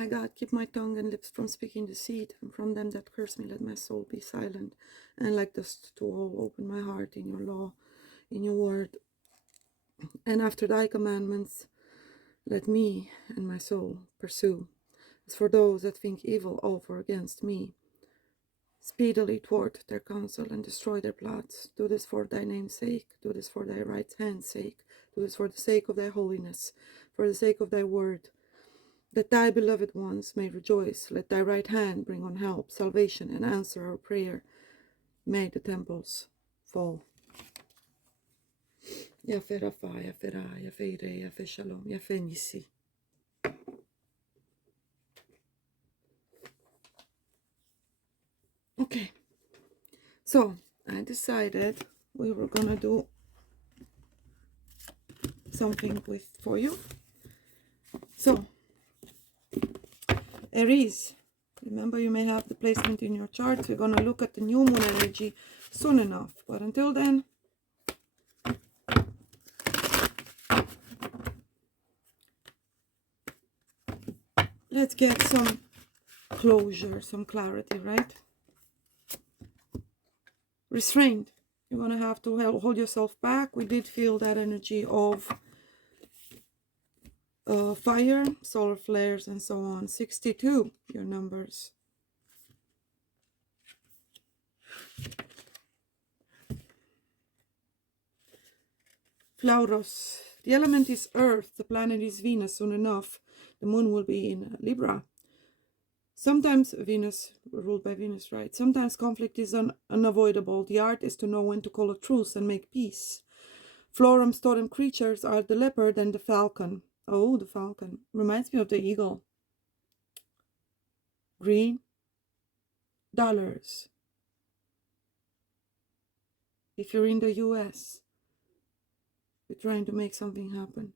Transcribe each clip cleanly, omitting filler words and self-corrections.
My God, keep my tongue and lips from speaking deceit, and from them that curse me let my soul be silent, and like dust to all open my heart in your law, in your word. And after thy commandments let me and my soul pursue. As for those that think evil over against me, speedily thwart their counsel and destroy their plots. Do this for thy name's sake, do this for thy right hand's sake, do this for the sake of thy holiness, for the sake of thy word, that thy beloved ones may rejoice. Let thy right hand bring on help, salvation, and answer our prayer. May the temples fall. Yafe Rafa, Yafe Ra, Yafe Ire, Yafe Shalom, Yafe Nisi. Okay, so I decided we were gonna do something for you. So Aries, remember you may have the placement in your chart. We're gonna look at the new moon energy soon enough, but until then, let's get some closure, some clarity, right? Restraint. You're gonna have to hold yourself back. We did feel that energy of fire, solar flares, and so on. 62, your numbers. Flauros. The element is Earth. The planet is Venus. Soon enough, the moon will be in Libra. Sometimes Venus, ruled by Venus, right? Sometimes conflict is unavoidable. The art is to know when to call a truce and make peace. Florum's totem creatures are the leopard and the falcon. Oh, the falcon. Reminds me of the eagle. Green. Dollars. If you're in the US, you're trying to make something happen.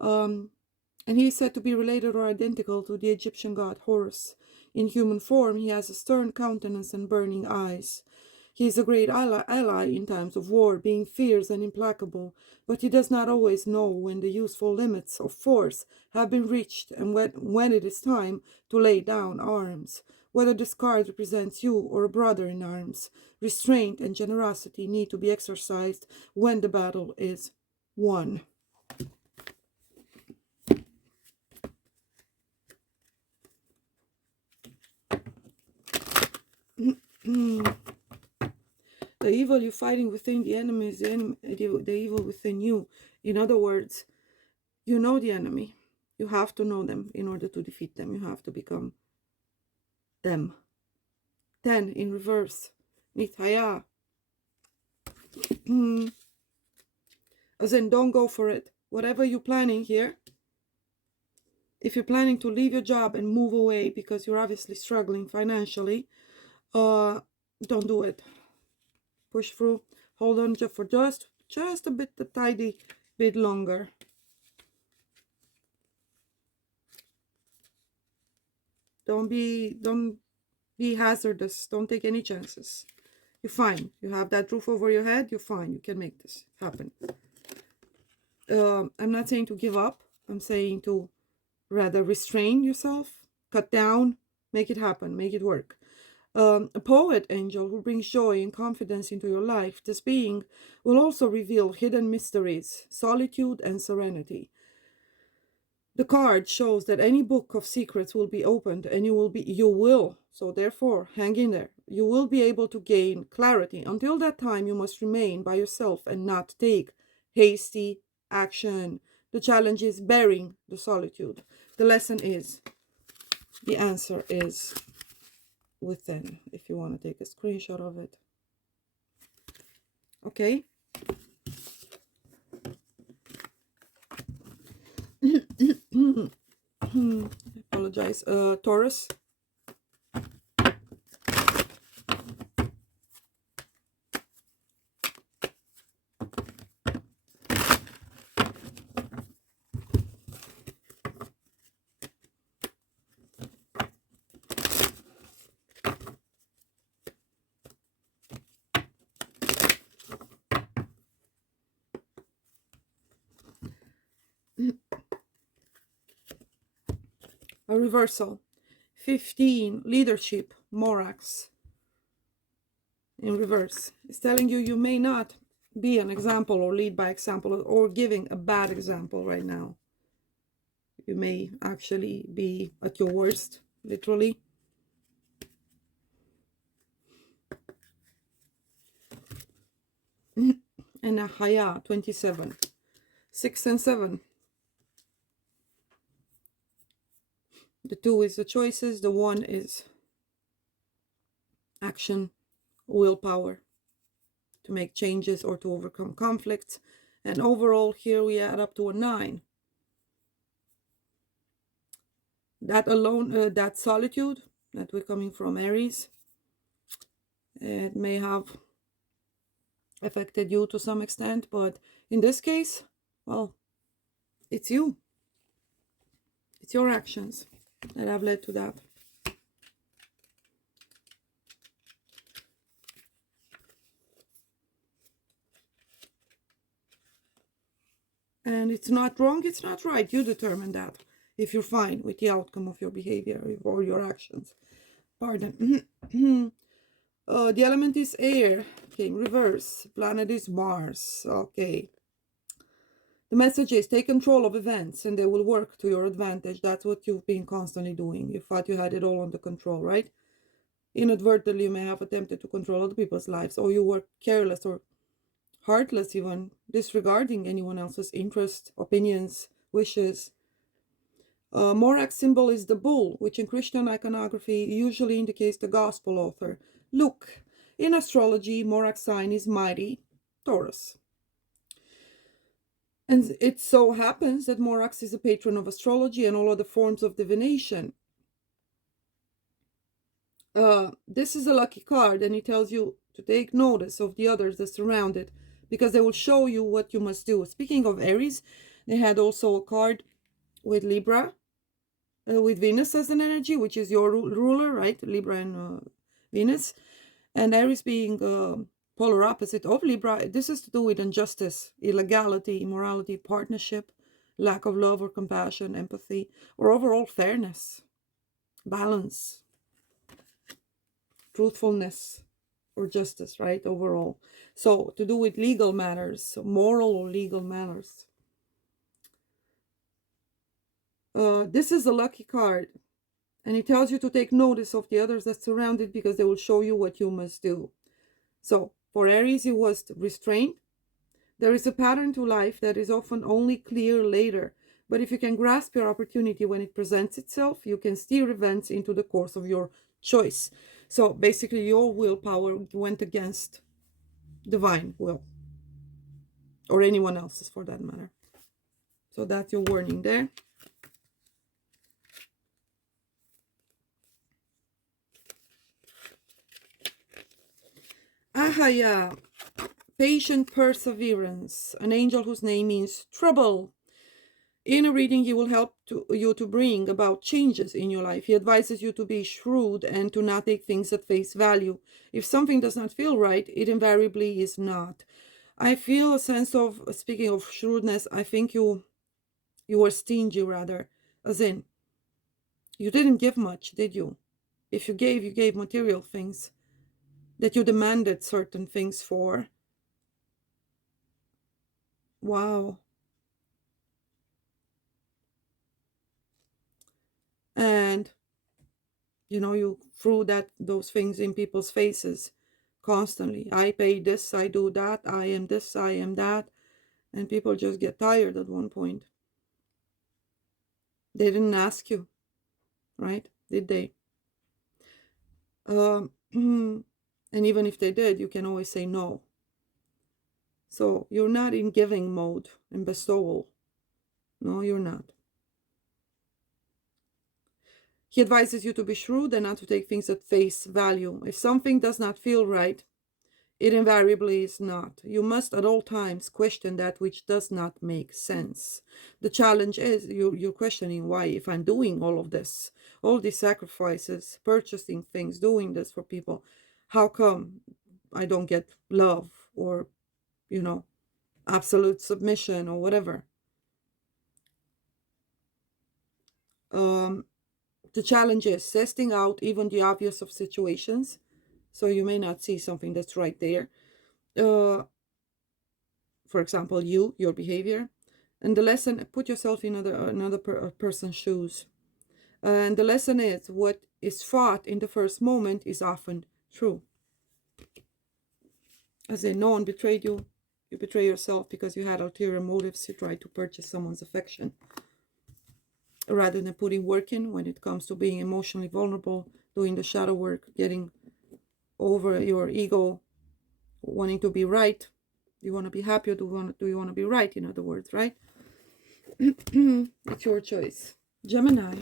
And he is said to be related or identical to the Egyptian god Horus. In human form, he has a stern countenance and burning eyes. He is a great ally in times of war, being fierce and implacable, but he does not always know when the useful limits of force have been reached and when it is time to lay down arms. Whether this card represents you or a brother in arms, restraint and generosity need to be exercised when the battle is won. The evil you're fighting within the enemy is the evil within you. In other words, you know the enemy. You have to know them in order to defeat them. You have to become them. 10 in reverse. Nithaya. As in, don't go for it. Whatever you're planning here, if you're planning to leave your job and move away because you're obviously struggling financially, don't do it. Push through. Hold on for just a tiny bit longer. Don't be hazardous. Don't take any chances. You're fine. You have that roof over your head. You're fine. You can make this happen. I'm not saying to give up. I'm saying to rather restrain yourself, cut down, make it happen, make it work. A poet angel who brings joy and confidence into your life. This being will also reveal hidden mysteries, solitude, and serenity. The card shows that any book of secrets will be opened, and you will, so therefore, hang in there. You will be able to gain clarity. Until that time, you must remain by yourself and not take hasty action. The challenge is bearing the solitude. The lesson is, the answer is within, if you want to take a screenshot of it. Okay? I apologize. Taurus. a reversal. 15, leadership, Morax, in reverse. It's telling you may not be an example or lead by example or giving a bad example right now. You may actually be at your worst, literally. And a Haya, 27. 6 and 7. The 2 is the choices. The 1 is action, willpower to make changes or to overcome conflicts. And overall, here we add up to a 9. That alone, that solitude that we're coming from Aries, it may have affected you to some extent, but in this case, well, it's you. It's your actions that have led to that. And it's not wrong, it's not right. You determine that if you're fine with the outcome of your behavior or your actions. Pardon. The element is air. Okay, reverse. Planet is Mars. Okay. The message is take control of events and they will work to your advantage. That's what you've been constantly doing. You thought you had it all under control, right? Inadvertently, you may have attempted to control other people's lives, or you were careless or heartless, even disregarding anyone else's interests, opinions, wishes. Morax symbol is the bull, which in Christian iconography usually indicates the gospel author. Look, in astrology, Morax sign is mighty, Taurus. And it so happens that Morax is a patron of astrology and all other forms of divination. This is a lucky card, and it tells you to take notice of the others that surround it, because they will show you what you must do. Speaking of Aries, they had also a card with Libra, with Venus as an energy, which is your ruler, right? Libra and Venus. And Aries being polar opposite of Libra, this is to do with injustice, illegality, immorality, partnership, lack of love or compassion, empathy, or overall fairness, balance, truthfulness, or justice, right? Overall. So to do with legal matters, moral or legal matters. This is a lucky card, and it tells you to take notice of the others that surround it, because they will show you what you must do. So for Aries, it was restraint. There is a pattern to life that is often only clear later, but if you can grasp your opportunity when it presents itself, you can steer events into the course of your choice. So basically, your willpower went against divine will, or anyone else's for that matter. So that's your warning there. Ahaya, patient perseverance, an angel whose name means trouble. In a reading, he will help you to bring about changes in your life. He advises you to be shrewd and to not take things at face value. If something does not feel right, it invariably is not. I feel a sense of, speaking of shrewdness, I think you were stingy, rather, as in, you didn't give much, did you? If you gave material things that you demanded certain things for. Wow. And you threw those things in people's faces constantly. I pay this, I do that, I am this, I am that. And people just get tired at one point. They didn't ask you, right? Did they? And even if they did, you can always say no. So you're not in giving mode, in bestowal. No, you're not. He advises you to be shrewd and not to take things at face value. If something does not feel right, it invariably is not. You must at all times question that which does not make sense. The challenge is you're questioning why, if I'm doing all of this, all these sacrifices, purchasing things, doing this for people, how come I don't get love or, absolute submission or whatever? The challenge is testing out even the obvious of situations. So you may not see something that's right there. For example, your behavior. And the lesson, put yourself in another person's shoes. And the lesson is, what is thought in the first moment is often true. As in, no one betrayed you. You betray yourself because you had ulterior motives. You tried to purchase someone's affection. Rather than putting work in when it comes to being emotionally vulnerable, doing the shadow work, getting over your ego, wanting to be right. Do you want to be happy, or do you want to be right, in other words, right? It's your choice. Gemini.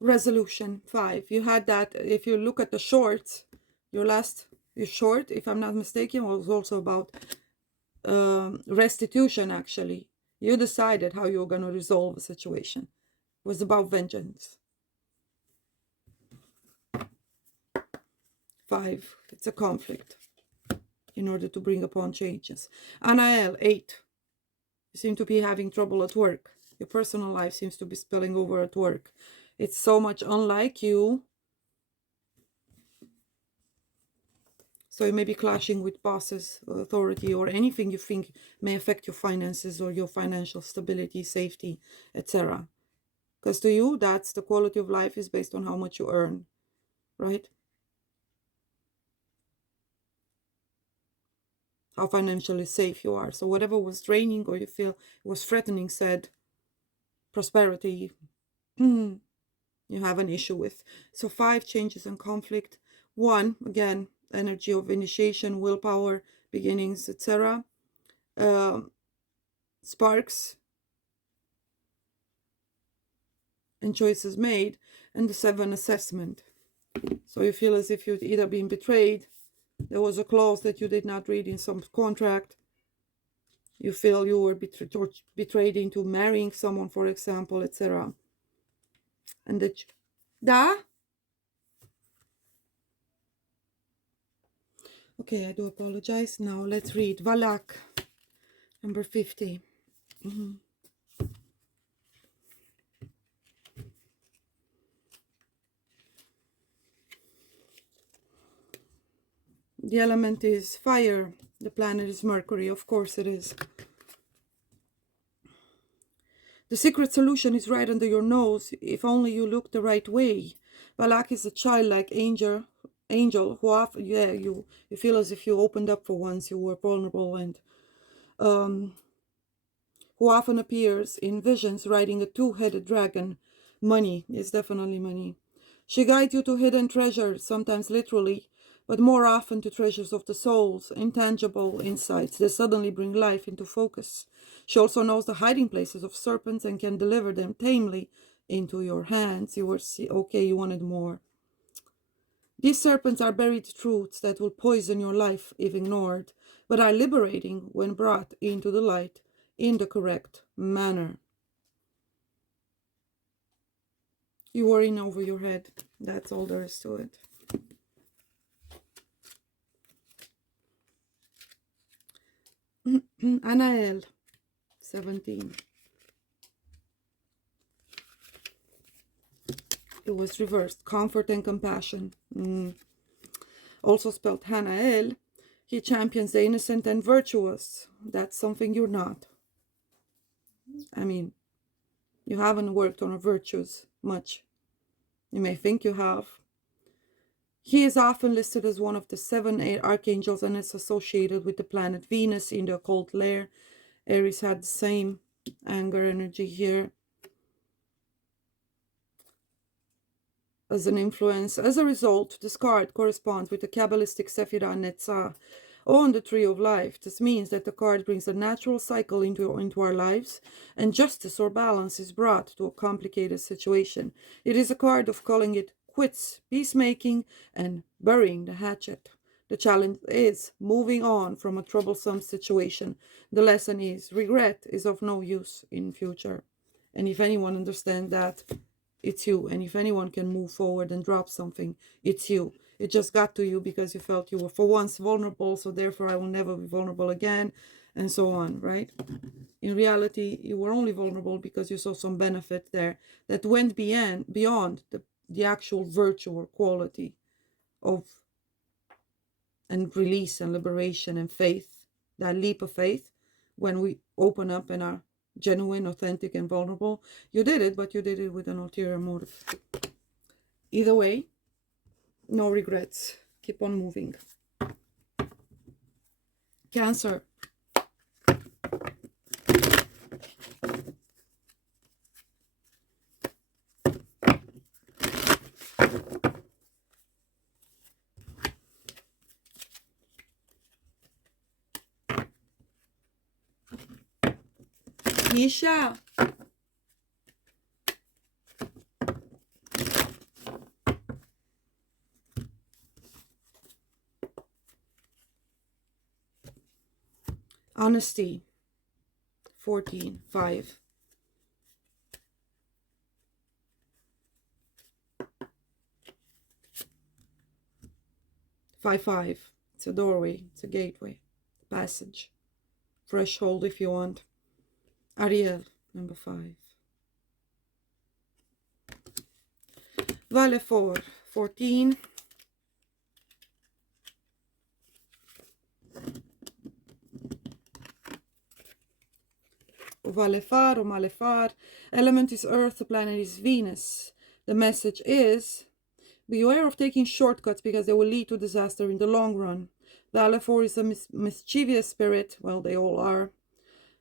Resolution 5. You had that. If you look at the shorts, your short, if I'm not mistaken, was also about restitution. Actually, you decided how you're going to resolve a situation. It was about vengeance. 5. It's a conflict in order to bring upon changes. Anael, 8. You seem to be having trouble at work. Your personal life seems to be spilling over at work. It's so much unlike you. So you may be clashing with bosses, authority, or anything you think may affect your finances or your financial stability, safety, etc. Because to you, that's the quality of life is based on how much you earn, right? How financially safe you are. So whatever was draining or you feel was threatening said prosperity, you have an issue with. So 5, changes and conflict. 1, again, energy of initiation, willpower, beginnings, etc. Sparks and choices made. And the 7, assessment. So you feel as if you've either been betrayed, there was a clause that you did not read in some contract, you feel you were betrayed into marrying someone, for example, etc. And that okay, I do apologize. Now let's read Valak, number 50. The element is fire. The planet is Mercury. Of course it is. The secret solution is right under your nose, if only you look the right way. Valak is a childlike angel who often, you feel as if you opened up for once, you were vulnerable, and who often appears in visions riding a 2-headed dragon. Money is definitely money. She guides you to hidden treasures, sometimes literally, but more often to treasures of the souls, intangible insights that suddenly bring life into focus. She also knows the hiding places of serpents and can deliver them tamely into your hands. You were okay, you wanted more. These serpents are buried truths that will poison your life if ignored, but are liberating when brought into the light in the correct manner. You were in over your head. That's all there is to it. Anael, 17. It was reversed. Comfort and compassion. Also spelled Hanael. He champions the innocent and virtuous. That's something you're not. I mean, you haven't worked on virtues much. You may think you have. He is often listed as one of the 7 archangels and is associated with the planet Venus in the occult layer. Aries had the same anger energy here as an influence. As a result, this card corresponds with the Kabbalistic Sephirah Netzah on the Tree of Life. This means that the card brings a natural cycle into our lives, and justice or balance is brought to a complicated situation. It is a card of calling it quits peacemaking and burying the hatchet. The challenge is moving on from a troublesome situation. The lesson is regret is of no use in future. And if anyone understands that, it's you. And if anyone can move forward and drop something, it's you. It just got to you because you felt you were for once vulnerable, so therefore I will never be vulnerable again, and so on, right? In reality, you were only vulnerable because you saw some benefit there that went beyond the actual virtue or quality of and release and liberation and faith, that leap of faith when we open up and are genuine, authentic, and vulnerable. You did it, but you did it with an ulterior motive. Either way, no regrets. Keep on moving. Cancer. Isha. Honesty. 14, 5. Five. It's a doorway. It's a gateway. Passage. Threshold if you want. Ariel, number 5. Vale 4, 14. Valefar or Malefar. Element is Earth, the planet is Venus. The message is, beware of taking shortcuts because they will lead to disaster in the long run. Valefor is a mischievous spirit, well, they all are,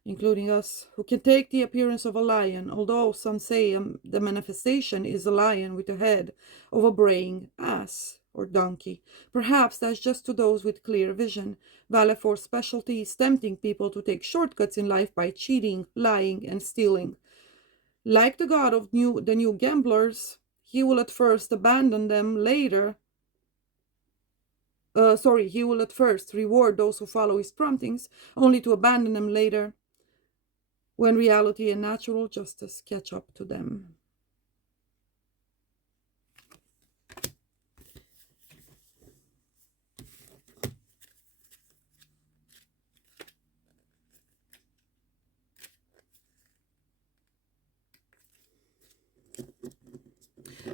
including us, who can take the appearance of a lion, although some say the manifestation is a lion with the head of a braying ass or donkey. Perhaps that's just to those with clear vision. Valefor's specialty is tempting people to take shortcuts in life by cheating, lying, and stealing. Like the god of the new gamblers, he will at first abandon them later. He will at first reward those who follow his promptings, only to abandon them later when reality and natural justice catch up to them.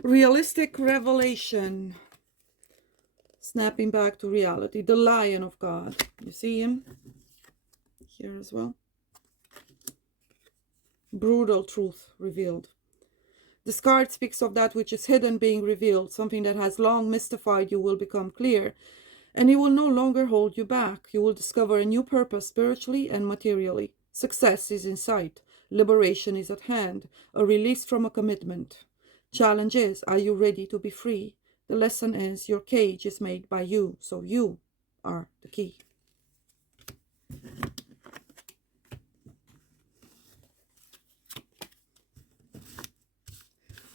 Realistic revelation. Snapping back to reality. The Lion of God. You see him here as well. Brutal truth revealed. This card speaks of that which is hidden being revealed. Something that has long mystified you will become clear, and it will no longer hold you back. You will discover a new purpose spiritually and materially. Success is in sight. Liberation is at hand. A release from a commitment. Challenge is, are you ready to be free? The lesson is, your cage is made by you, so you are the key.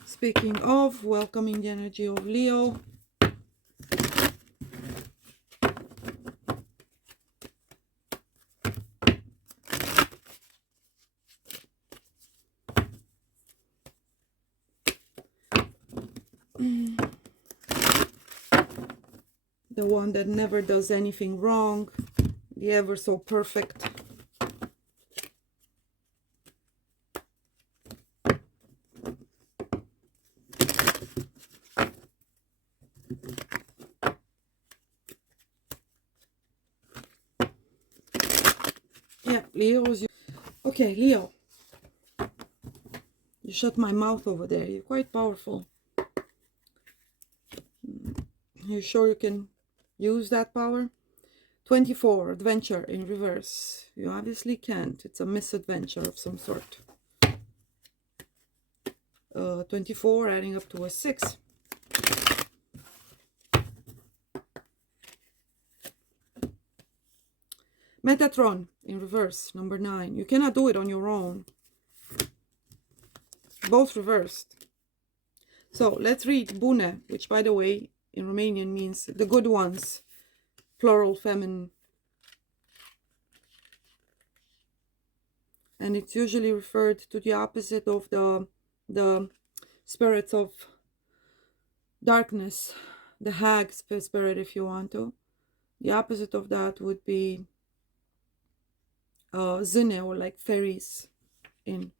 Speaking of welcoming the energy of Leo, the one that never does anything wrong, the ever so perfect. Yeah, Leo's. Okay, Leo. You shut my mouth over there. You're quite powerful. You sure you can use that power? 24, adventure in reverse. You obviously can't. It's a misadventure of some sort. 24 adding up to a 6. Metatron in reverse, number 9. You cannot do it on your own. Both reversed. So let's read bune, which by the way in Romanian means the good ones, plural feminine. And it's usually referred to the opposite of the spirits of darkness, the hag spirit, if you want to. The opposite of that would be zine, or like fairies in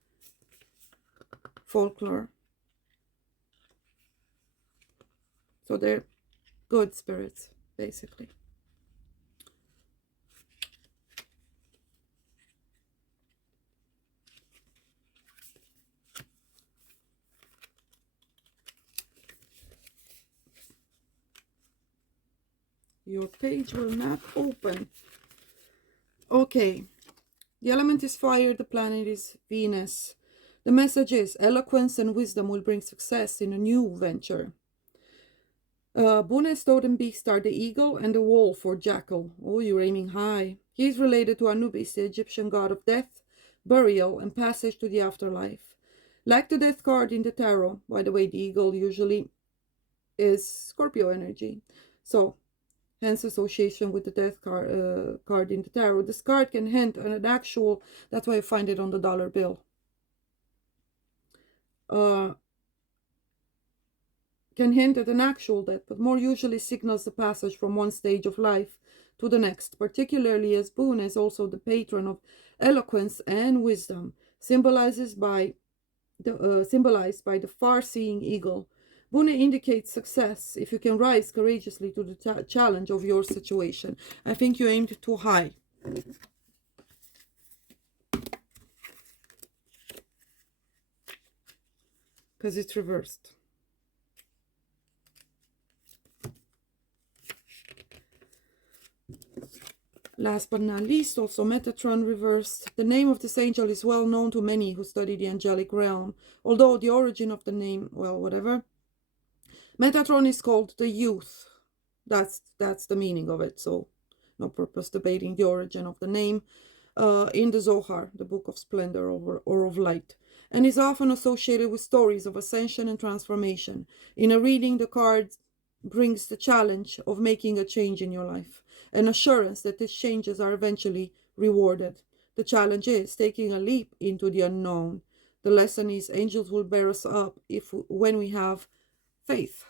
folklore. So they're good spirits, basically. Your page will not open. Okay. The element is fire, the planet is Venus. The message is eloquence and wisdom will bring success in a new venture. Bune's totem beasts are the eagle and the wolf or jackal. Oh, you're aiming high. He is related to Anubis, the Egyptian god of death, burial, and passage to the afterlife. Like the death card in the tarot, by the way, the eagle usually is Scorpio energy. So, hence association with the death card in the tarot. This card can hint at an actual, that's why I find it on the dollar bill. Can hint at an actual death, but more usually signals the passage from one stage of life to the next, particularly as Bune is also the patron of eloquence and wisdom, symbolized by the far-seeing eagle. Bune indicates success if you can rise courageously to the challenge of your situation. I think you aimed too high. Because it's reversed. Last but not least, also Metatron reversed. The name of this angel is well known to many who study the angelic realm, although the origin of the name, well, whatever. Metatron is called the youth. That's the meaning of it, so no purpose debating the origin of the name. In the Zohar, the book of splendor or of light, and is often associated with stories of ascension and transformation. In a reading, the card brings the challenge of making a change in your life, an assurance that these changes are eventually rewarded. The challenge is taking a leap into the unknown. The lesson is angels will bear us up when we have faith.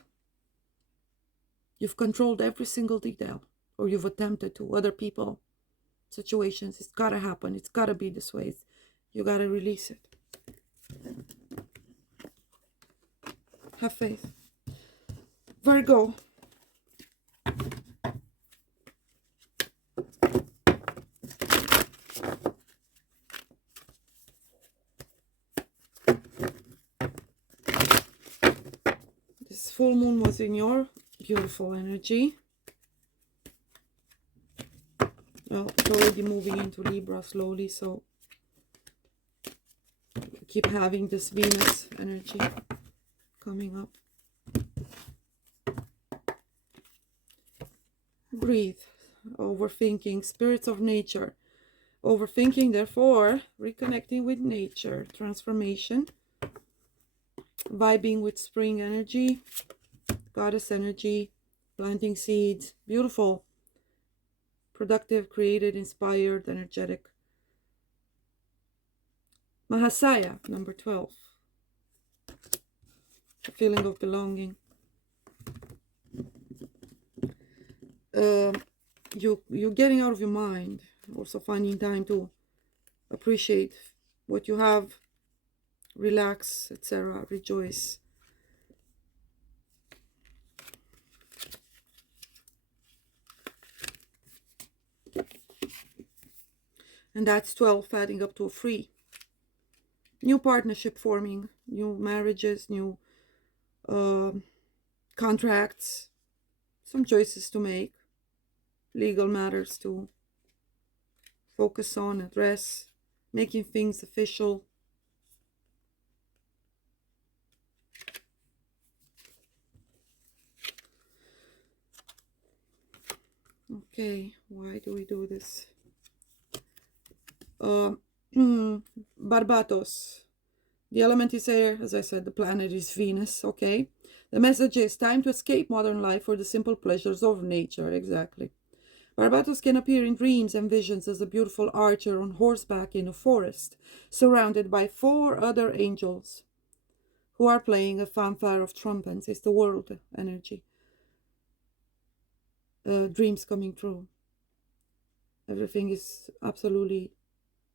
You've controlled every single detail, or you've attempted to. Other people, situations, it's gotta happen. It's gotta be this way. You gotta release it. Have faith. Virgo. This full moon was in your beautiful energy. Well, it's already moving into Libra slowly, so keep having this Venus energy coming up. Breathe. Overthinking. Spirits of nature. Overthinking, therefore, reconnecting with nature. Transformation. Vibing with spring energy. Goddess energy. Planting seeds. Beautiful. Productive, created, inspired, energetic. Mahasaya, number 12. The feeling of belonging. You're getting out of your mind. Also finding time to appreciate what you have. Relax, etc. Rejoice. And that's 12, adding up to a 3. New partnership forming, new marriages, new contracts, some choices to make, legal matters to focus on, address, making things official. Okay, why do we do this? Barbatos, The element is air, as I said, the planet is Venus, okay? The message is time to escape modern life for the simple pleasures of nature, exactly. Barbatos can appear in dreams and visions as a beautiful archer on horseback in a forest, surrounded by 4 other angels who are playing a fanfare of trumpets. It's the world energy. Dreams coming true. Everything is absolutely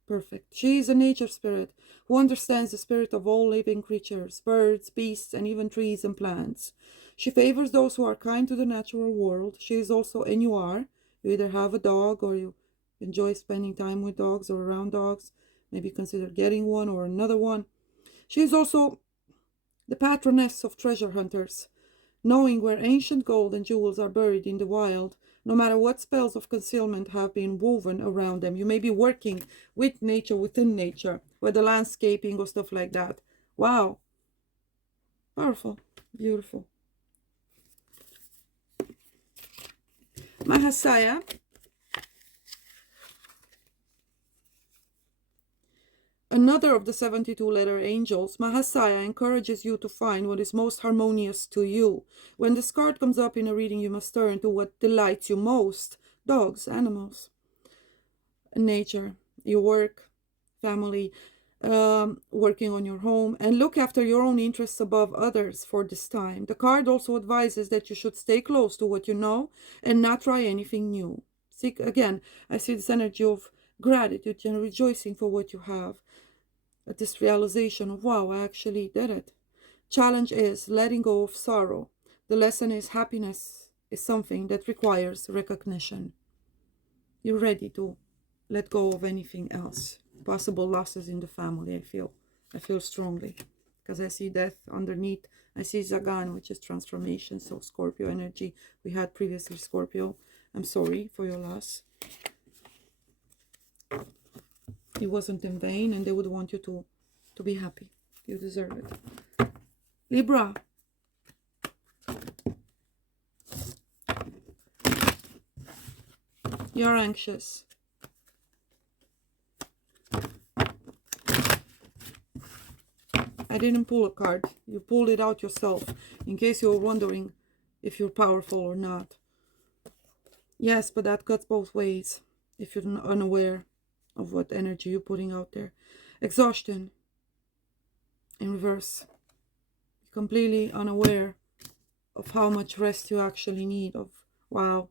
perfect. She is a nature spirit who understands the spirit of all living creatures, birds, beasts, and even trees and plants. She favors those who are kind to the natural world. She is also, and you are, you either have a dog or you enjoy spending time with dogs or around dogs. Maybe consider getting one or another one. She is also the patroness of treasure hunters, knowing where ancient gold and jewels are buried in the wild, no matter what spells of concealment have been woven around them. You may be working with nature, within nature, whether landscaping or stuff like that. Wow. Powerful. Beautiful. Mahasaya. Another of the 72-letter angels, Mahasaya, encourages you to find what is most harmonious to you. When this card comes up in a reading, you must turn to what delights you most. Dogs, animals, nature, your work, family, working on your home, and look after your own interests above others for this time. The card also advises that you should stay close to what you know and not try anything new. See, again, I see this energy of gratitude and rejoicing for what you have. At this realization of, wow, I actually did it. Challenge is letting go of sorrow. The lesson is happiness is something that requires recognition. You're ready to let go of anything else. Possible losses in the family, I feel strongly. Because I see death underneath. I see Zagan, which is transformation. So Scorpio energy. We had previously Scorpio. I'm sorry for your loss. It wasn't in vain, and they would want you to be happy. You deserve it. Libra. You're anxious. I didn't pull a card. You pulled it out yourself, in case you're wondering if you're powerful or not. Yes, but that cuts both ways if you're unaware of what energy you're putting out there. Exhaustion in reverse. Completely unaware of how much rest you actually need. Wow.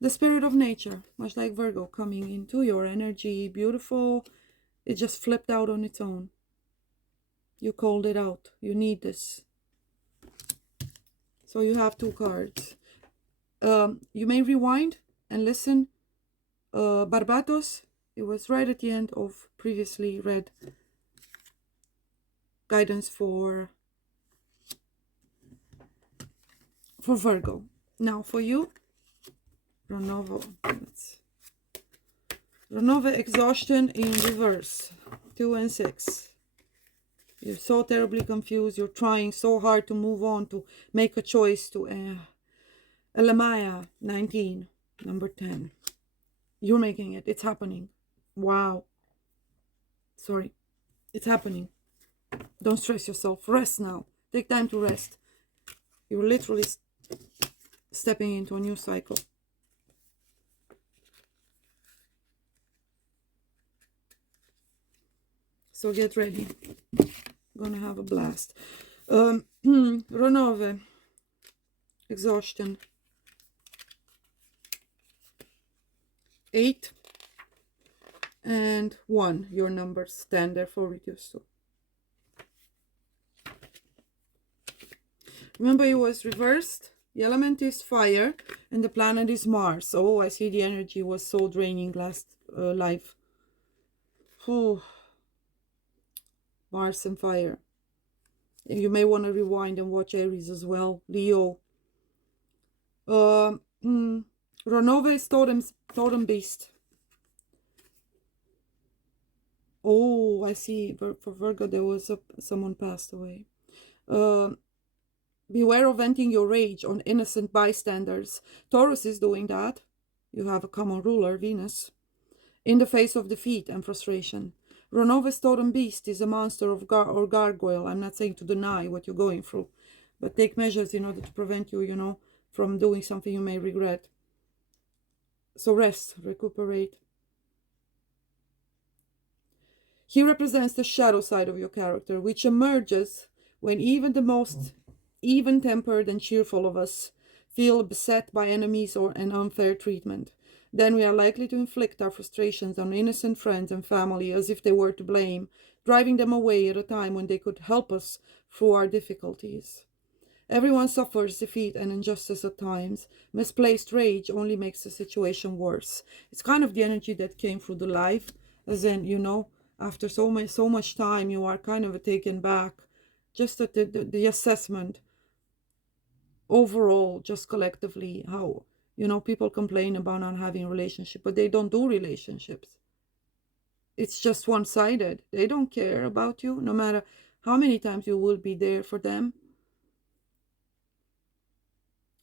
The spirit of nature, much like Virgo, coming into your energy. Beautiful. It just flipped out on its own. You called it out. You need this. So you have 2 cards. You may rewind and listen. Barbatos. It was right at the end of previously read guidance for Virgo. Now for you, Renova. Renova, exhaustion in reverse. 2 and 6. You're so terribly confused. You're trying so hard to move on, to make a choice, to Elamaya, 19, number 10. You're making it. It's happening. Wow. Sorry. It's happening. Don't stress yourself. Rest now. Take time to rest. You're literally stepping into a new cycle. So get ready. Gonna have a blast. Renove. Exhaustion. 8 and 1. Your numbers stand there for reduced to. Remember, it was reversed. The element is fire and the planet is Mars. Oh, I see the energy was so draining last life. Oh, Mars and fire. You may want to rewind and watch Aries as well. Leo. Renove is totem beast. Oh, I see. For Virgo, there was someone passed away. Beware of venting your rage on innocent bystanders. Taurus is doing that. You have a common ruler, Venus. In the face of defeat and frustration. Ronova's totem beast is a monster of or gargoyle. I'm not saying to deny what you're going through, but take measures in order to prevent you, from doing something you may regret. So rest, recuperate. He represents the shadow side of your character, which emerges when even the most even-tempered and cheerful of us feel beset by enemies or an unfair treatment. Then we are likely to inflict our frustrations on innocent friends and family as if they were to blame, driving them away at a time when they could help us through our difficulties. Everyone suffers defeat and injustice at times. Misplaced rage only makes the situation worse. It's kind of the energy that came through the life, as in, after so much time, you are kind of taken back. Just at the assessment overall, just collectively, how, people complain about not having a relationship, but they don't do relationships. It's just one-sided. They don't care about you, no matter how many times you will be there for them.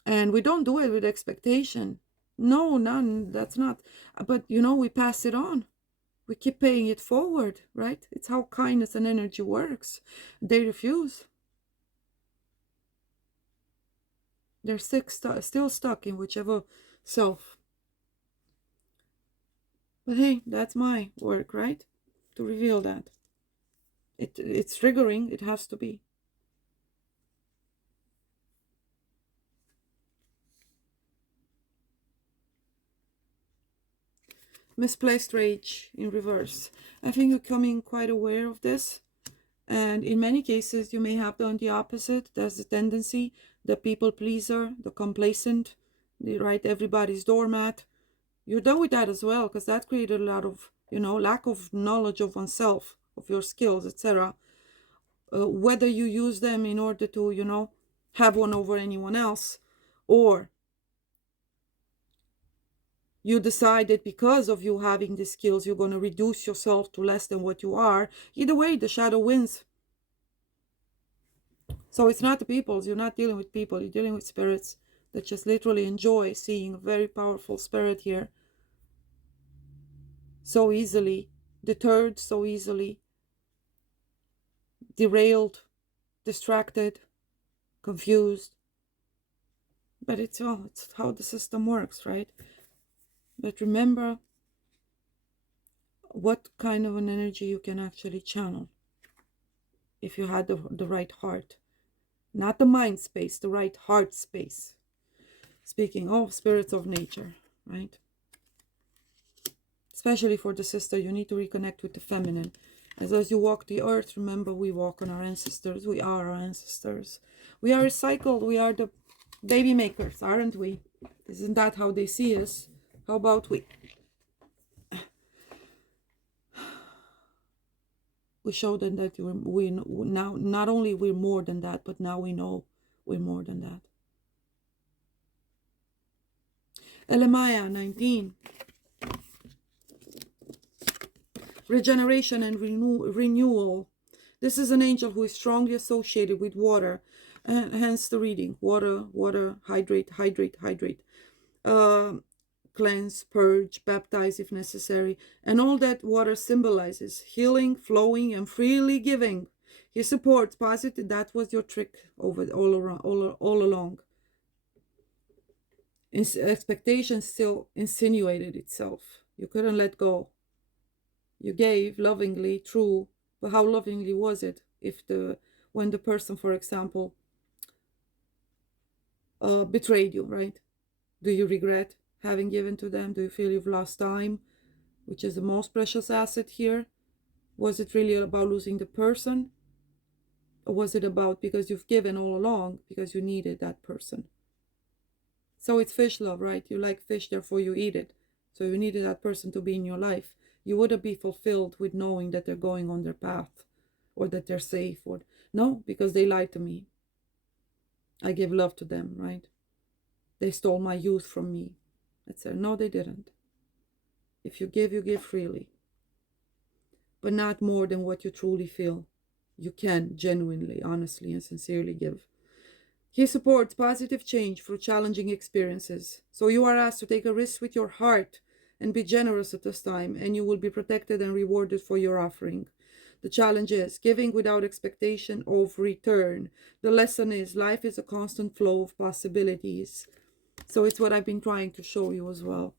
And we don't do it with expectation. No, none, that's not. But, we pass it on. We keep paying it forward, right? It's how kindness and energy works. They refuse. They're still stuck in whichever self. But hey, that's my work, right? To reveal that. It's triggering. It has to be. Misplaced rage in reverse. I think you're coming quite aware of this. And in many cases, you may have done the opposite. There's the tendency, the people pleaser, the complacent, the everybody's doormat. You're done with that as well, because that created a lot of, lack of knowledge of oneself, of your skills, etc. Whether you use them in order to, have one over anyone else, or you decide that because of you having the skills, you're going to reduce yourself to less than what you are. Either way, the shadow wins. So it's not the people. You're not dealing with people. You're dealing with spirits that just literally enjoy seeing a very powerful spirit here. So easily deterred, so easily derailed, distracted, confused. But it's how the system works, right? But remember what kind of an energy you can actually channel if you had the right heart. Not the mind space, the right heart space. Speaking of spirits of nature, right? Especially for the sister, you need to reconnect with the feminine. As you walk the earth, remember we walk on our ancestors. We are our ancestors. We are recycled. We are the baby makers, aren't we? Isn't that how they see us? How about we? We show them that we now, not only we're more than that, but now we know we're more than that. Elemaya 19. Regeneration and renewal. This is an angel who is strongly associated with water, and hence the reading. Water, hydrate. Cleanse, purge, baptize if necessary, and all that water symbolizes healing, flowing, and freely giving. He supports positive. That was your trick all along. Expectation still insinuated itself. You couldn't let go. You gave lovingly, true, but how lovingly was it? When the person, for example, betrayed you, right? Do you regret having given to them? Do you feel you've lost time, which is the most precious asset here? Was it really about losing the person? Or was it about because you've given all along because you needed that person? So it's fish love, right? You like fish, therefore you eat it. So you needed that person to be in your life. You wouldn't be fulfilled with knowing that they're going on their path or that they're safe. No, because they lied to me. I gave love to them, right? They stole my youth from me. Etc. No, they didn't. If you give freely. But not more than what you truly feel. You can genuinely, honestly, and sincerely give. He supports positive change through challenging experiences. So you are asked to take a risk with your heart and be generous at this time, and you will be protected and rewarded for your offering. The challenge is giving without expectation of return. The lesson is life is a constant flow of possibilities. So it's what I've been trying to show you as well.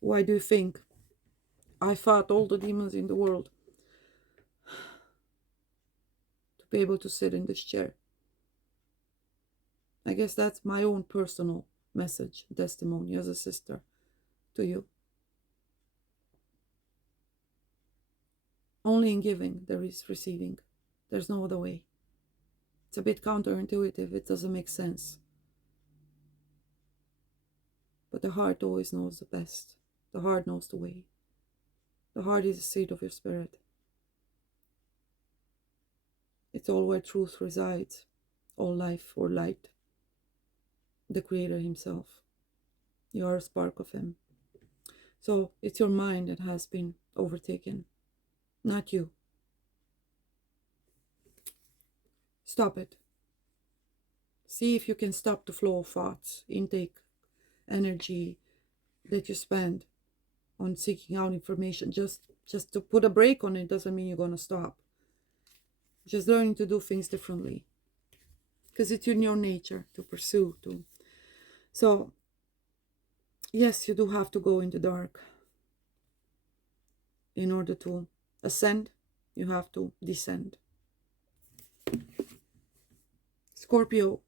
Why do you think I fought all the demons in the world to be able to sit in this chair? I guess that's my own personal message, testimony as a sister to you. Only in giving there is receiving. There's no other way. It's a bit counterintuitive. It doesn't make sense. But the heart always knows the best. The heart knows the way. The heart is the seat of your spirit. It's all where truth resides. All life or light. The Creator Himself. You are a spark of Him. So it's your mind that has been overtaken. Not you. Stop it. See if you can stop the flow of thoughts, intake, energy that you spend on seeking out information. Just to put a break on it doesn't mean you're going to stop. Just learning to do things differently. Because it's in your nature to pursue. So, yes, you do have to go in the dark. In order to ascend, you have to descend. Scorpio.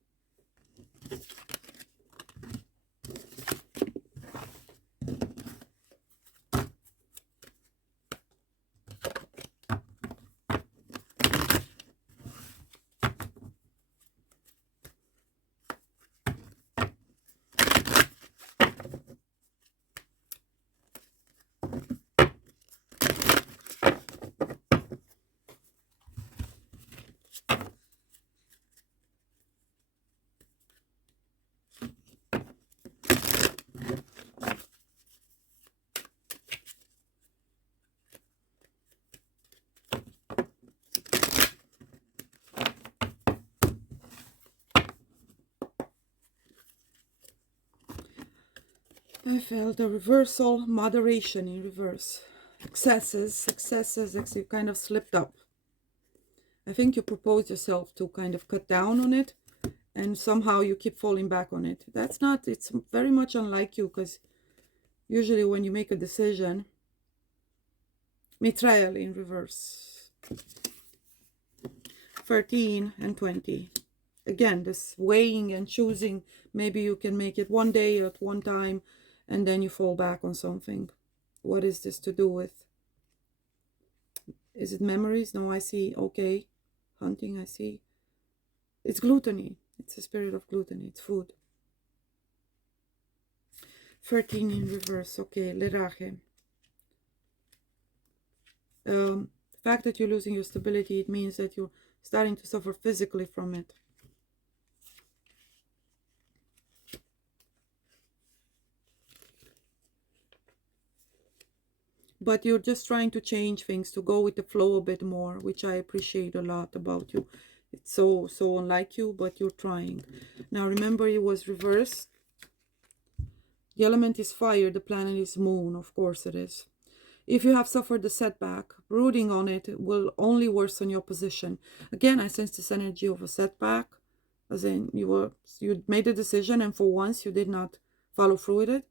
I felt a reversal, moderation in reverse. Excesses, you kind of slipped up. I think you proposed yourself to kind of cut down on it, and somehow you keep falling back on it. That's not, it's very much unlike you, because usually when you make a decision, betrayal in reverse. 13 and 20. Again, this weighing and choosing. Maybe you can make it one day at one time, and then you fall back on something. What is this to do with? Is it memories? No, I see. Okay. Hunting, I see. It's gluttony. It's a spirit of gluttony. It's food. 13 in reverse. Okay. Leraje. The fact that you're losing your stability, it means that you're starting to suffer physically from it. But you're just trying to change things, to go with the flow a bit more, which I appreciate a lot about you. It's so unlike you, but you're trying. Now remember, it was reversed. The element is fire, the planet is moon, of course it is. If you have suffered a setback, brooding on it will only worsen your position. Again, I sense this energy of a setback, as in you made a decision and for once you did not follow through with it.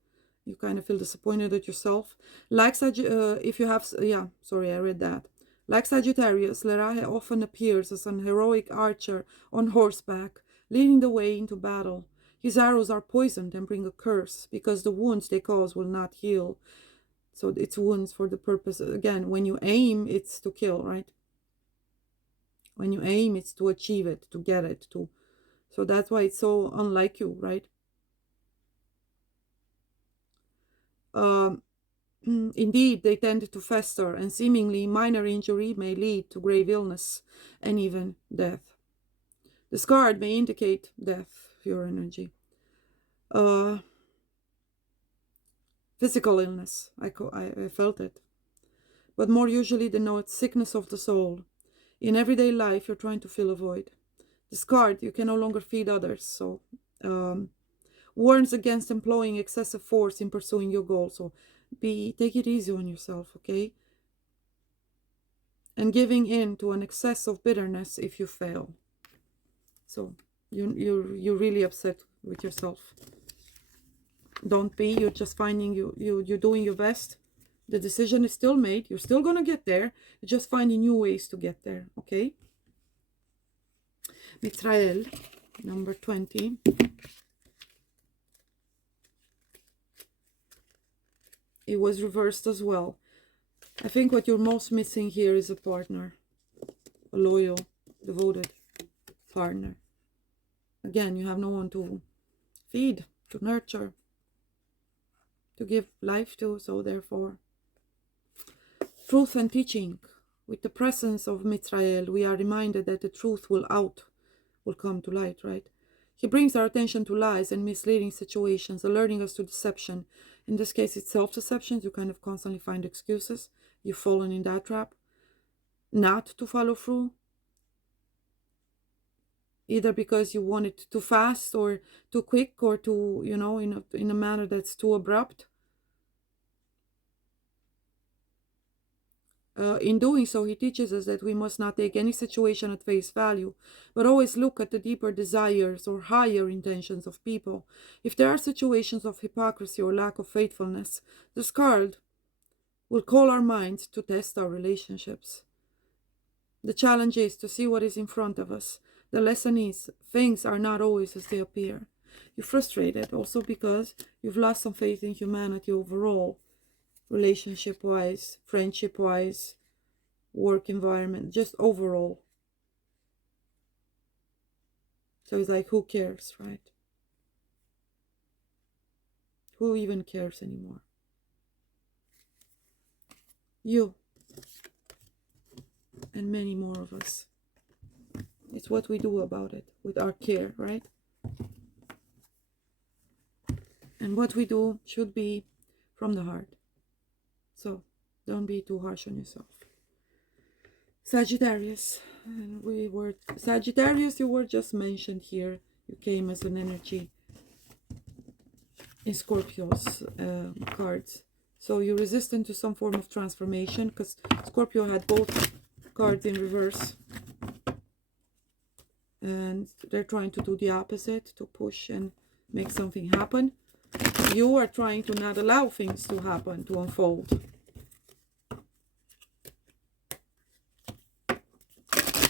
You kind of feel disappointed at yourself. Like if you have, yeah, sorry, I read that. Like Sagittarius, Leraje often appears as an heroic archer on horseback, leading the way into battle. His arrows are poisoned and bring a curse, because the wounds they cause will not heal. So it's wounds for the purpose. Again, when you aim, it's to kill, right? When you aim, it's to achieve it, to get it, to. So that's why it's so unlike you, right? Indeed, they tend to fester, and seemingly minor injury may lead to grave illness and even death. The scar may indicate death, your energy. Physical illness, I felt it. But more usually denotes sickness of the soul. In everyday life, you're trying to fill a void. Discard, you can no longer feed others, so warns against employing excessive force in pursuing your goal. So take it easy on yourself, okay? And giving in to an excess of bitterness if you fail. So you're really upset with yourself. Don't be. You're just finding you're doing your best. The decision is still made. You're still gonna get there. You're just finding new ways to get there. Okay. Mitrael, number 20. It was reversed as well. I think what you're most missing here is a partner, a loyal, devoted partner. Again, you have no one to feed, to nurture, to give life to, so therefore, truth and teaching. With the presence of Mitrael, we are reminded that the truth will come to light, right? He brings our attention to lies and misleading situations, alerting us to deception. In this case, it's self-deception. You kind of constantly find excuses. You've fallen in that trap. Not to follow through. Either because you want it too fast or too quick or too, in a manner that's too abrupt. In doing so, he teaches us that we must not take any situation at face value, but always look at the deeper desires or higher intentions of people. If there are situations of hypocrisy or lack of faithfulness, this card will call our minds to test our relationships. The challenge is to see what is in front of us. The lesson is, things are not always as they appear. You're frustrated also because you've lost some faith in humanity overall. Relationship-wise, friendship-wise, work environment, just overall. So it's like, who cares, right? Who even cares anymore? You. And many more of us. It's what we do about it with our care, right? And what we do should be from the heart. So don't be too harsh on yourself. Sagittarius. Sagittarius, you were just mentioned here. You came as an energy in Scorpio's cards. So you're resistant to some form of transformation because Scorpio had both cards in reverse. And they're trying to do the opposite, to push and make something happen. You are trying to not allow things to happen, to unfold.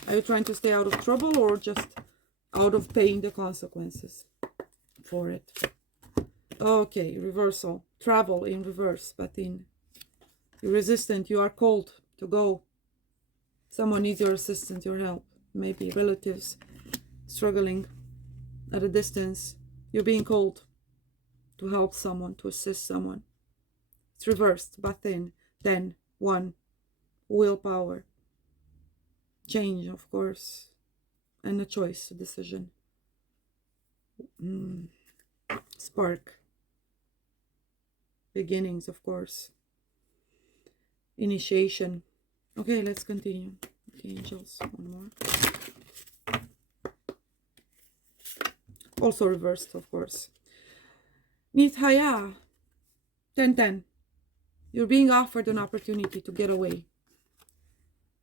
Are you trying to stay out of trouble or just out of paying the consequences for it? Okay, reversal. Travel in reverse, but you're resistant. You are cold to go. Someone needs your assistance, your help. Maybe relatives struggling at a distance. You're being cold to help someone, to assist someone. It's reversed, but then 1. Willpower. Change, of course. And a choice, a decision. Spark. Beginnings, of course. Initiation. Okay, let's continue. Okay, angels, one more. Also reversed, of course. Nithaya. 10-10. You're being offered an opportunity to get away.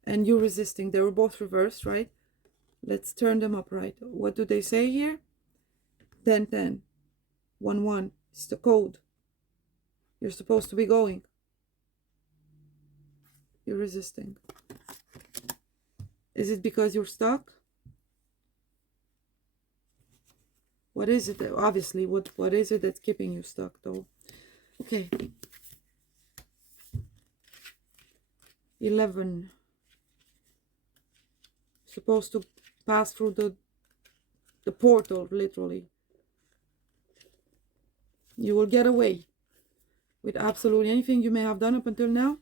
And you're resisting. They were both reversed, right? Let's turn them upright. What do they say here? 10-10. 1-1. It's the code. You're supposed to be going. You're resisting. Is it because you're stuck? What is it? Obviously, what is it that's keeping you stuck, though? Okay. 11. Supposed to pass through the portal, literally. You will get away with absolutely anything you may have done up until now.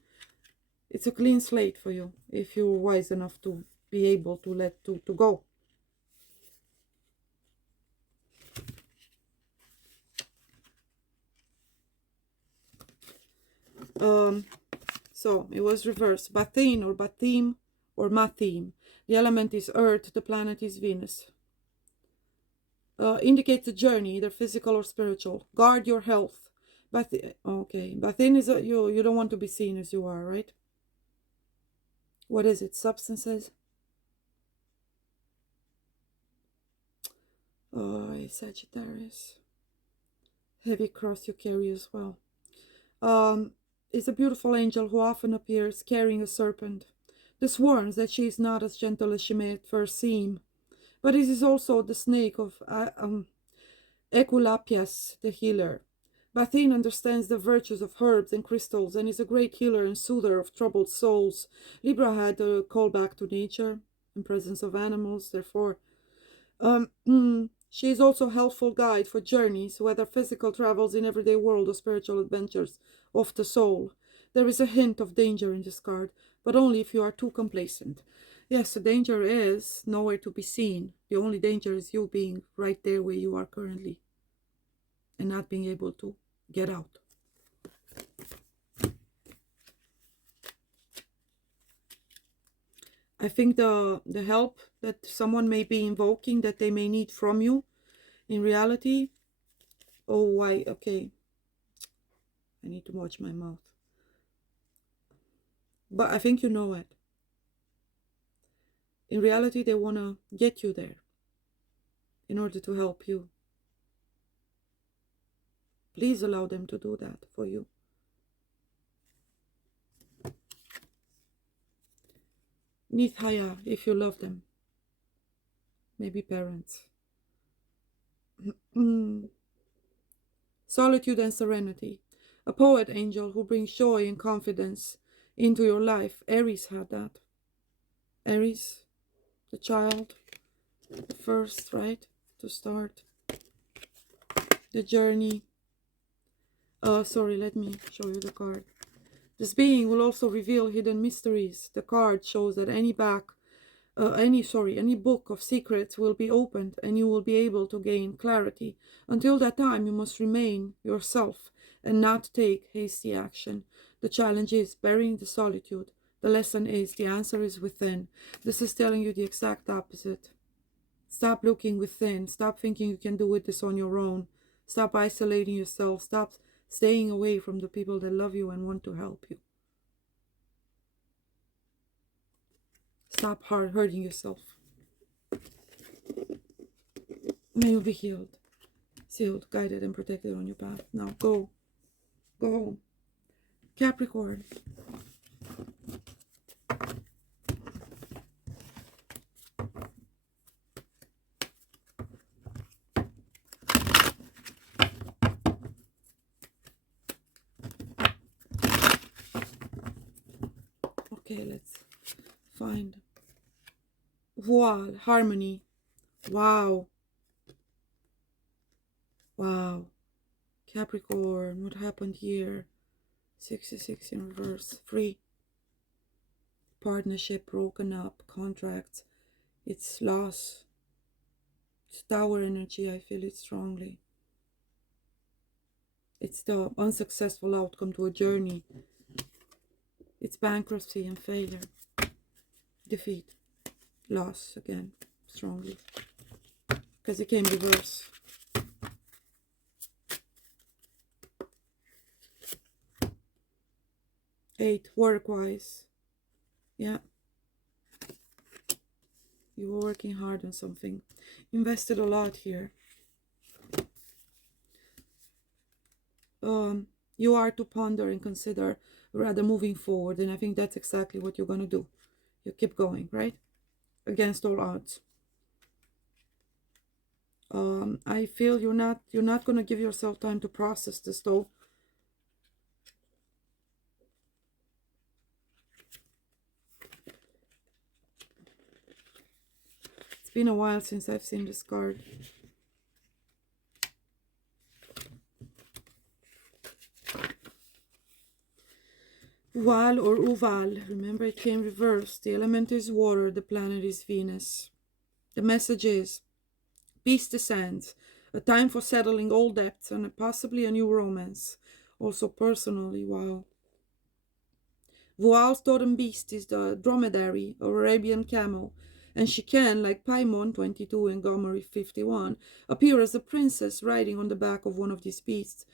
It's a clean slate for you if you're wise enough to be able to let to go. So it was reversed. Bathin or Batim or Mathim. The element is Earth, the planet is Venus. Indicates a journey, either physical or spiritual. Guard your health. But okay, Bathin is you don't want to be seen as you are, right? What is it? Substances? Oh, Sagittarius. Heavy cross you carry as well. Is a beautiful angel who often appears carrying a serpent. This warns that she is not as gentle as she may at first seem, but it is also the snake of Aesculapius, the healer. Bathin understands the virtues of herbs and crystals and is a great healer and soother of troubled souls. Libra had a call back to nature and presence of animals, therefore. She is also a helpful guide for journeys, whether physical travels in everyday world or spiritual adventures of the soul. There is a hint of danger in this card, but only if you are too complacent. Yes, the danger is nowhere to be seen. The only danger is you being right there where you are currently and not being able to get out. I think the help that someone may be invoking, that they may need from you, in reality, okay, I need to watch my mouth. But I think you know it. In reality, they want to get you there in order to help you. Please allow them to do that for you. Nithaya, if you love them. Maybe parents. Solitude and serenity. A poet angel who brings joy and confidence into your life. Aries had that. Aries, the child, the first, right, to start the journey. Sorry, let me show you the card. This being will also reveal hidden mysteries. The card shows that any book of secrets will be opened and you will be able to gain clarity. Until that time, you must remain yourself and not take hasty action. The challenge is burying the solitude. The lesson is the answer is within. This is telling you the exact opposite. Stop looking within. Stop thinking you can do this on your own. Stop isolating yourself. Stop staying away from the people that love you and want to help you. Stop hurting yourself. May you be healed, sealed, guided, and protected on your path. Now go home. Capricorn. Okay, let's find voile, harmony. Wow. Capricorn, what happened here? 66 in reverse. Free. Partnership broken up. Contracts. It's loss. It's Tower energy. I feel it strongly. It's the unsuccessful outcome to a journey. It's bankruptcy and failure. Defeat. Loss again. Strongly. Because it came reverse. Eight, work-wise. Yeah. You were working hard on something. Invested a lot here. You are to ponder and consider rather moving forward. And I think that's exactly what you're going to do. You keep going, right? Against all odds. I feel you're not going to give yourself time to process this though. It's been a while since I've seen this card. Uval or Uval. Remember, it came reversed. The element is water. The planet is Venus. The message is peace descends. A time for settling old debts and possibly a new romance. Also personally, wow. Vual's totem beast is the dromedary or Arabian camel, and she can, like Paimon 22 and Gomery 51, appear as a princess riding on the back of one of these beasts.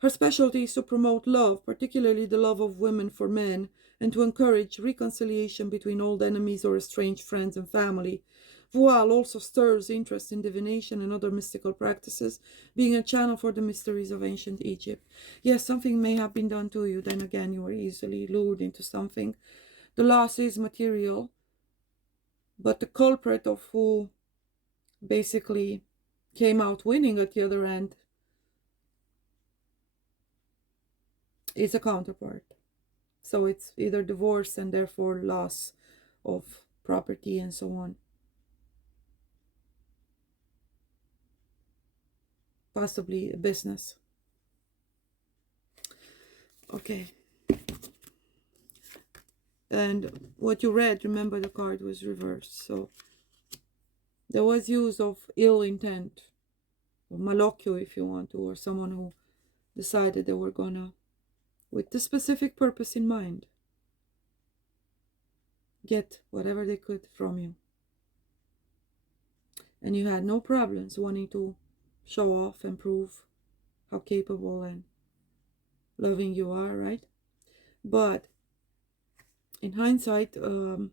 Her specialty is to promote love, particularly the love of women for men, and to encourage reconciliation between old enemies or estranged friends and family. Voile also stirs interest in divination and other mystical practices, being a channel for the mysteries of ancient Egypt. Yes, something may have been done to you, then again you were easily lured into something. The loss is material, but the culprit of who basically came out winning at the other end is a counterpart. So it's either divorce and therefore loss of property and so on. Possibly a business. Okay. And what you read, remember the card was reversed. So there was use of ill intent, or malocchio if you want to, or someone who decided they were gonna, with the specific purpose in mind, get whatever they could from you. And you had no problems wanting to show off and prove how capable and loving you are, right? But in hindsight, you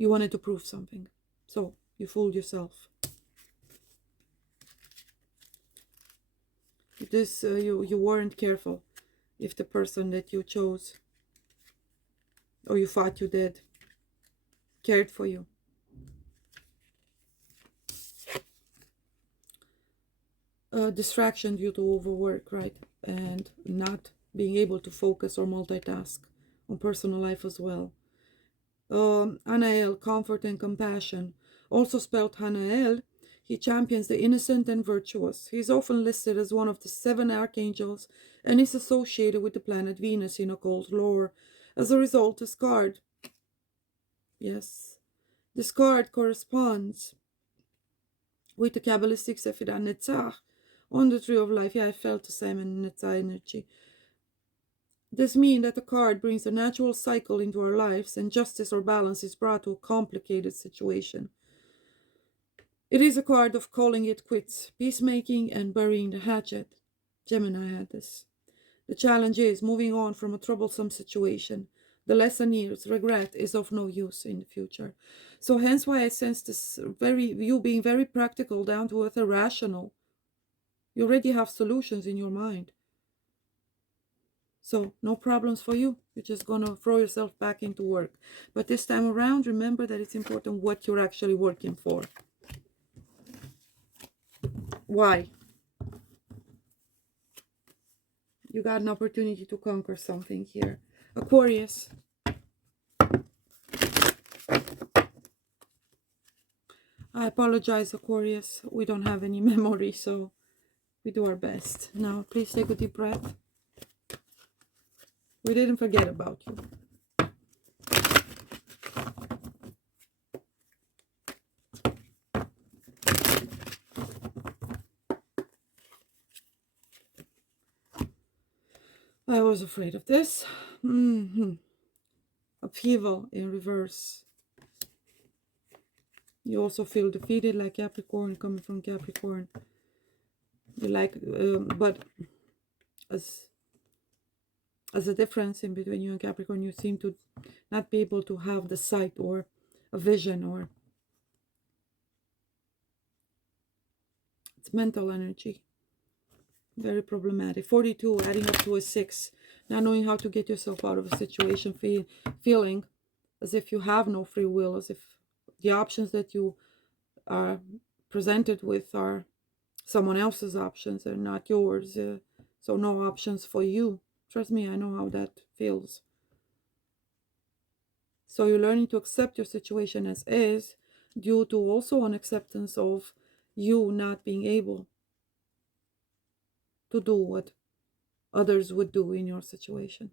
wanted to prove something. So you fooled yourself. This you weren't careful if the person that you chose, or you thought you did, cared for you. Distraction due to overwork, right? And not being able to focus or multitask on personal life as well. Hanael, comfort and compassion. Also spelled Hanael, he champions the innocent and virtuous. He is often listed as one of the 7 archangels and is associated with the planet Venus in occult lore. As a result, this card, this card corresponds with the Kabbalistic Sephirah Netzach on the Tree of Life. Yeah, I felt the same in Netzach energy. This means that the card brings a natural cycle into our lives and justice or balance is brought to a complicated situation. It is a card of calling it quits, peacemaking and burying the hatchet. Gemini had this. The challenge is moving on from a troublesome situation. The lesson is regret is of no use in the future. So hence why I sense this you being very practical, down to earth, rational. You already have solutions in your mind. So no problems for you. You're just going to throw yourself back into work. But this time around, remember that it's important what you're actually working for. Why? You got an opportunity to conquer something here. Aquarius. I apologize, Aquarius. We don't have any memory, so we do our best. Now, please take a deep breath. We didn't forget about you. I was afraid of this. Upheaval in reverse. You also feel defeated, like Capricorn, coming from Capricorn. You like, but as a difference in between you and Capricorn, you seem to not be able to have the sight or a vision, or it's mental energy. Very problematic. 42, adding up to a 6. Not knowing how to get yourself out of a situation, feeling as if you have no free will, as if the options that you are presented with are someone else's options and not yours. So no options for you. Trust me, I know how that feels. So you're learning to accept your situation as is, due to also an acceptance of you not being able to do what others would do in your situation.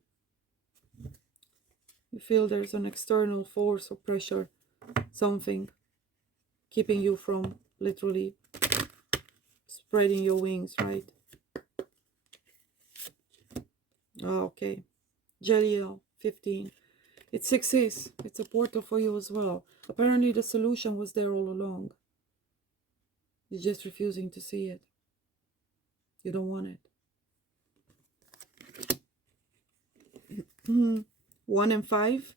You feel there's an external force or pressure, something keeping you from literally spreading your wings, right? Oh, okay. Jeliel, 15. It's 6's. It's a portal for you as well. Apparently the solution was there all along. You're just refusing to see it. You don't want it. 1 and 5.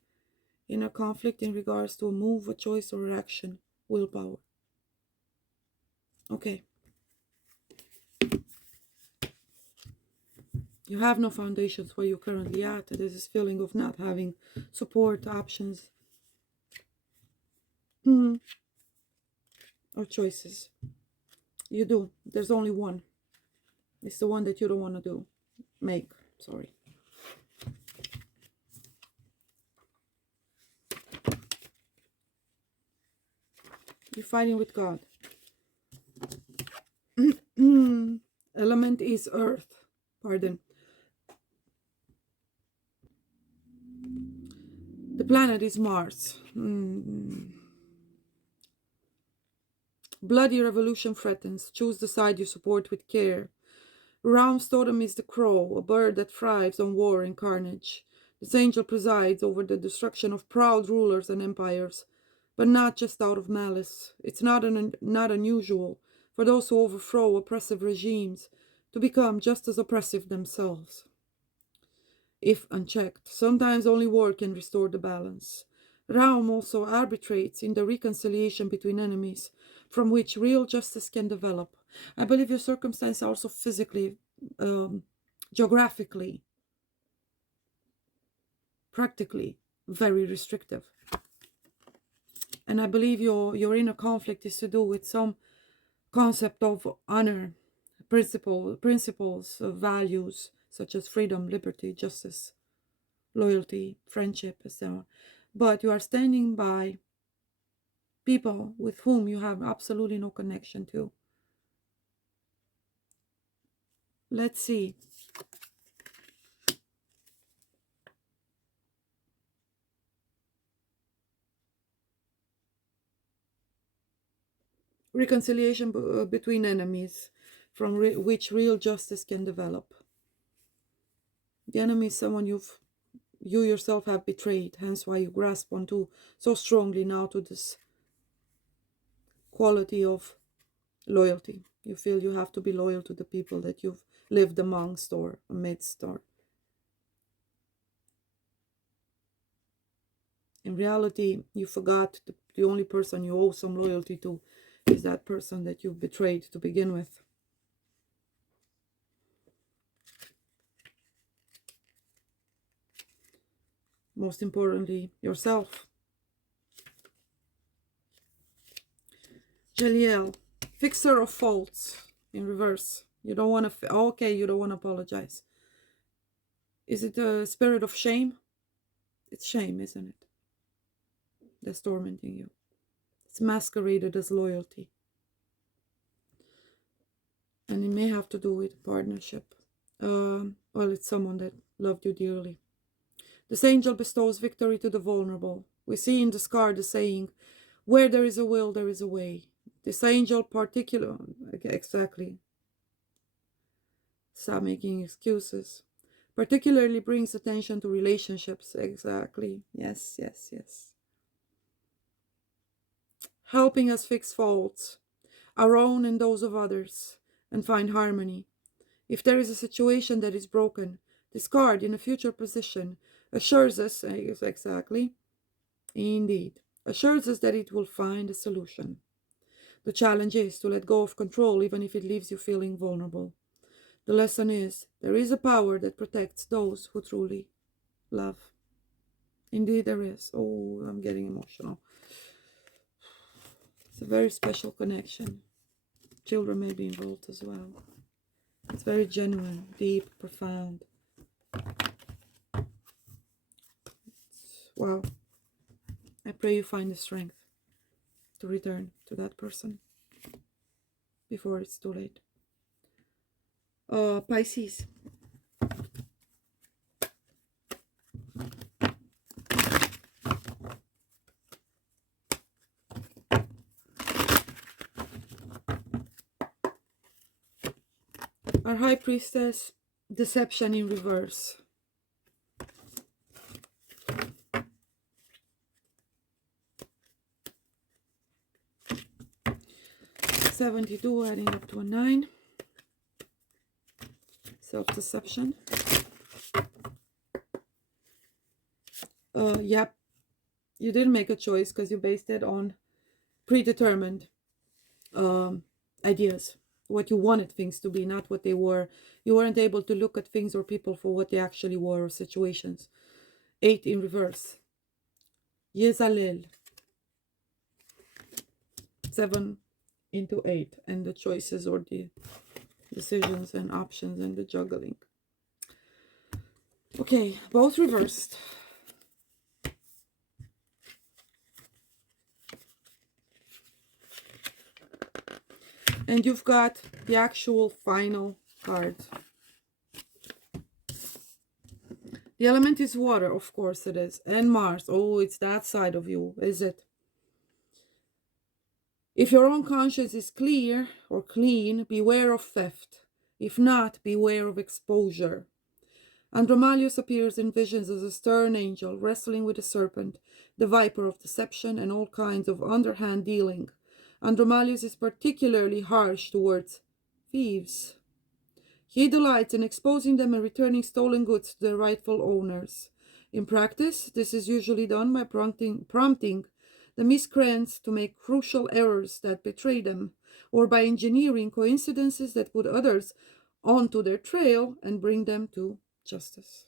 Inner conflict in regards to a move, a choice, or an action. Willpower. Okay. You have no foundations where you're currently at. There's this feeling of not having support, options, or choices. You do. There's only one. It's the one that you don't want to do. Sorry. You're fighting with God. Element is earth. Pardon. The planet is Mars. Bloody revolution threatens. Choose the side you support with care. Ram's totem is the crow, a bird that thrives on war and carnage. This angel presides over the destruction of proud rulers and empires, but not just out of malice. It's not unusual for those who overthrow oppressive regimes to become just as oppressive themselves. If unchecked, sometimes only war can restore the balance. Raum also arbitrates in the reconciliation between enemies, from which real justice can develop. I believe your circumstances are also physically, geographically, practically very restrictive. And I believe your inner conflict is to do with some concept of honor, principles, values, such as freedom, liberty, justice, loyalty, friendship, etc. But you are standing by people with whom you have absolutely no connection to. Let's see. Reconciliation between enemies, from which real justice can develop. The enemy is someone you yourself have betrayed, hence why you grasp onto so strongly now to this quality of loyalty. You feel you have to be loyal to the people that you've lived amongst or amidst, or in reality you forgot the only person you owe some loyalty to is that person that you've betrayed to begin with. Most importantly, yourself. Jaliel, fixer of faults in reverse. You don't want to, okay, you don't want to apologize. Is it a spirit of shame? It's shame, isn't it? That's tormenting you. It's masqueraded as loyalty. And it may have to do with partnership. Well, it's someone that loved you dearly. This angel bestows victory to the vulnerable. We see in this card the saying, where there is a will, there is a way. This angel exactly. Stop making excuses. Particularly brings attention to relationships. Exactly. Yes, yes, yes. Helping us fix faults, our own and those of others, and find harmony. If there is a situation that is broken, this card in a future position assures us, exactly, indeed, assures us that it will find a solution. The challenge is to let go of control even if it leaves you feeling vulnerable. The lesson is, there is a power that protects those who truly love. Indeed there is. Oh, I'm getting emotional. It's a very special connection. Children may be involved as well. It's very genuine, deep, profound. Wow. I pray you find the strength to return to that person before it's too late. Pisces. Our High Priestess, deception in reverse. $72 adding up to a 9. Self-deception. Yep, you didn't make a choice because you based it on predetermined ideas, what you wanted things to be, not what they were. You weren't able to look at things or people for what they actually were, or situations. 8 in reverse. Yezalel. 7 into 8, and the choices or the decisions and options and the juggling. Okay, both reversed. And you've got the actual final card. The element is water, of course it is. And Mars. Oh, it's that side of you, is it? If your own conscience is clear or clean, beware of theft. If not, beware of exposure. Andromalius appears in visions as a stern angel wrestling with a serpent, the viper of deception and all kinds of underhand dealing. Andromalius is particularly harsh towards thieves. He delights in exposing them and returning stolen goods to their rightful owners. In practice, this is usually done by prompting the miscreants to make crucial errors that betray them, or by engineering coincidences that put others onto their trail and bring them to justice.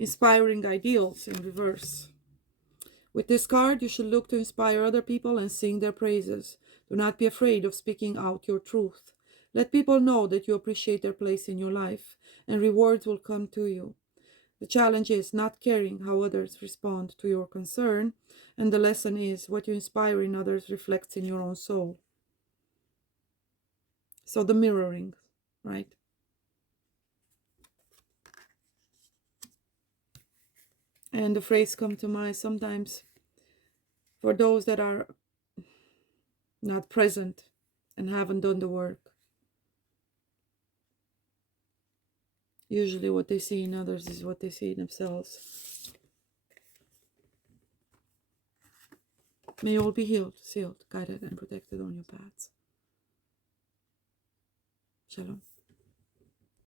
Inspiring ideals in reverse. With this card, you should look to inspire other people and sing their praises. Do not be afraid of speaking out your truth. Let people know that you appreciate their place in your life, and rewards will come to you. The challenge is not caring how others respond to your concern, and the lesson is what you inspire in others reflects in your own soul. So the mirroring, right? And the phrase come to mind sometimes for those that are not present and haven't done the work. Usually what they see in others is what they see in themselves. May you all be healed, sealed, guided, and protected on your paths. Shalom.